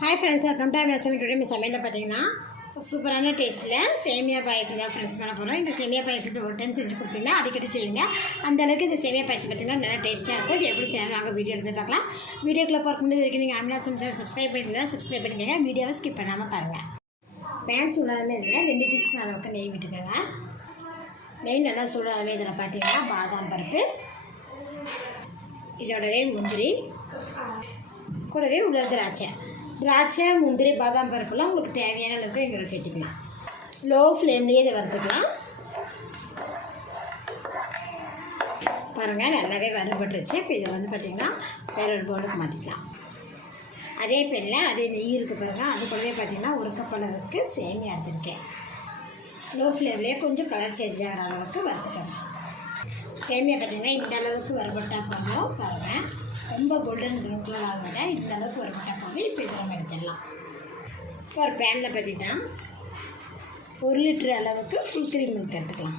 Hi friends, welcome to my today miss சமையலில் பார்த்தீங்கன்னா சூப்பரான டேஸ்ட்டில் சேமியா பாயசம் தான் ஃப்ரெண்ட்ஸ் பண்ண போகிறோம். இந்த சேமியா பாயசத்தை ஒரு டைம் செஞ்சு கொடுத்தீங்கன்னா அடிக்கடி செய்வீங்க. அந்தளவுக்கு இந்த சேமியா பாயசம் பார்த்தீங்கன்னா நல்லா டேஸ்ட்டாக இருக்கும். இது எப்படி செய்யலாம் நாங்கள் வீடியோ போய் பார்க்கலாம். வீடியோக்குள்ளே பார்க்கும்போது வரைக்கும் நீங்கள் அம்னா சேனல் சப்ஸ்கிரைப் பண்ணிங்கன்னா சப்ஸ்கிரைப் பண்ணிக்கோங்க. வீடியோவை ஸ்கிப் பண்ணாமல் பாருங்கள். பேன் சூடாலுமே இதில் 2 டீஸ்பூன் அளவுக்கு நெய் விட்டுக்கோங்க. நெய் நல்லா சூடாலுமே இதில் பார்த்தீங்கன்னா பாதாம் பருப்பு, இதோடவே முந்திரி, கூடவே உலர் திராட்சை முந்திரி பாதாம் பருப்புலாம் உங்களுக்கு தேவையான அளவுக்கு இதில் சேர்த்துக்கலாம். லோ ஃப்ளேம்லேயே இதை வறுத்துக்கலாம். பாருங்கள், நல்லாவே வறுபட்டுருச்சு. இப்போ இதை பார்த்திங்கன்னா வேற ஒரு பவுலுக்கு மாற்றிக்கலாம். அதே பேனில் அதே நெய் இருக்குது பாருங்கள், அது கூடவே பார்த்திங்கன்னா 1 கப் அளவுக்கு சேமியா எடுத்துருக்கேன். லோ ஃப்ளேம்லேயே கொஞ்சம் கலர் சேஞ்ச் ஆகிற அளவுக்கு வறுத்துக்கணும். சேமியா பார்த்திங்கன்னா இந்த அளவுக்கு வறுபட்டால் போதும். பாருங்கள், ரொம்ப கோல்டன் ப்ரௌன் ஆக இந்த அளவுக்கு வறுபட்டால் போதும். இப்போ இதை நம்ம எடுத்துடலாம். இப்போ ஒரு பேனில் பார்த்திங்கன்னா 1 லிட்டர் அளவுக்கு ஃபுல் க்ரீம் மில்க் எடுத்துக்கலாம்.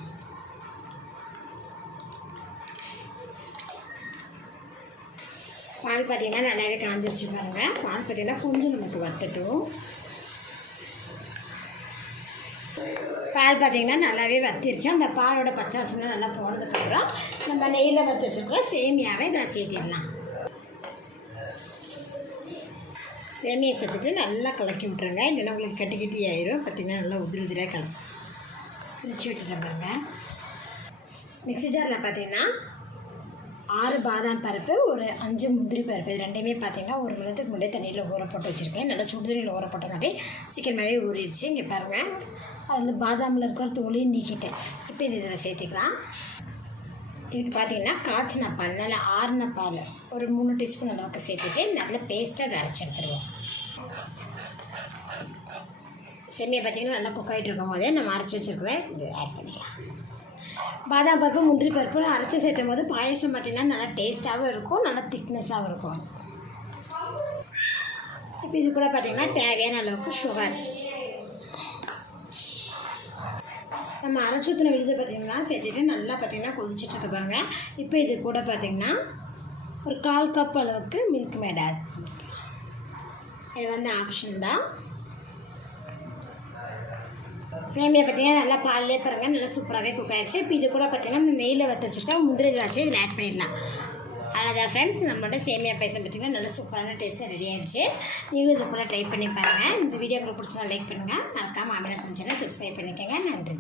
பால் பார்த்திங்கன்னா நல்லாவே காஞ்சிருச்சு பாருங்கள். பால் பார்த்திங்கன்னா கொஞ்சம் நமக்கு வத்தட்டும். பால் பார்த்திங்கன்னா நல்லாவே வத்திருச்சு. அந்த பாலோட பச்சை வாசனை நல்லா போனதுக்கப்புறம் நம்ம நெய்யில் வறுத்து வச்சுருக்க சேமியாவை இதை சேர்த்திடலாம். சேமியை சேர்த்துட்டு நல்லா கலக்கி விட்ருங்க. இல்லைன்னா உங்களுக்கு கட்டி ஆயிரும். பார்த்திங்கன்னா நல்லா உதிராக பிரித்து விட்டுட்டு பாருங்க. மிக்ஸி ஜாரில் பார்த்திங்கன்னா 6 பாதாம் பருப்பு, ஒரு 5 முந்திரி பருப்பு, இது ரெண்டையுமே பார்த்திங்கன்னா 1 மணி நேரத்துக்கு முன்னாடியே தண்ணியில் ஊற போட்டு வச்சுருக்கேன். நல்லா சுடுதண்ணியில் ஊற போட்டனாலே சீக்கிரமாகவே ஊறிடுச்சு. இங்கே பாருங்கள், அதில் பாதாமில் இருக்கிற தோலையும் நீக்கிட்டேன். இப்போ இதில் சேர்த்துக்கலாம். இதுக்கு பார்த்திங்கன்னா காய்ச்சின பால், நல்லா ஆறின பால் ஒரு 3 டீஸ்பூன் அளவுக்கு சேர்த்துட்டு நல்லா பேஸ்ட்டாக அதை அரைச்சி எடுத்துருவோம். சேமியா பார்த்திங்கன்னா நல்லா குக் ஆகிட்டு இருக்கும் போதே நம்ம அரைச்சி வச்சுருக்கிறேன் இது ஆட் பண்ணிக்கலாம். பாதாம் பருப்பு முந்திரி பருப்பு அரைச்சி சேர்த்தும் போது பாயசம் பார்த்திங்கன்னா நல்லா டேஸ்ட்டாகவும் இருக்கும், நல்லா திக்னஸாகவும் இருக்கும். இப்போ இது கூட பார்த்திங்கன்னா தேவையான அளவுக்கு சுகர், நம்ம அரைச்சி ஊற்றின விழுது பார்த்திங்கன்னா சேர்த்துட்டு நல்லா பார்த்திங்கன்னா கொதிச்சுட்டு பாருங்க. இப்போ இது கூட பார்த்திங்கன்னா ஒரு 1/4 கப் அளவுக்கு மில்க் மேட் ஆட் பண்ணிக்கலாம். இது ஆப்ஷன் தான். சேமியா பார்த்திங்கன்னா நல்லா பால்லே பாருங்கள் நல்லா சூப்பராகவே குக் ஆகிடுச்சு. இப்போ இது கூட பார்த்திங்கன்னா நெய்யில் வறுத்து வச்சுருக்கா முந்திரி திராட்சை இதில் ஆட் பண்ணிடலாம். அவ்வளோதான் ஃப்ரெண்ட்ஸ், நம்மளோட சேமியா பாயசம் பார்த்திங்கன்னா நல்லா சூப்பரான டேஸ்ட்டாக ரெடி ஆகிடுச்சு. நீங்களும் இது போல் ட்ரை பண்ணி பாருங்கள். இந்த வீடியோ உங்களுக்கு பிடிச்சா லைக் பண்ணுங்கள். மறக்காமல் அம்னா சேனலை சப்ஸ்கிரைப் பண்ணிக்கோங்க. நன்றி.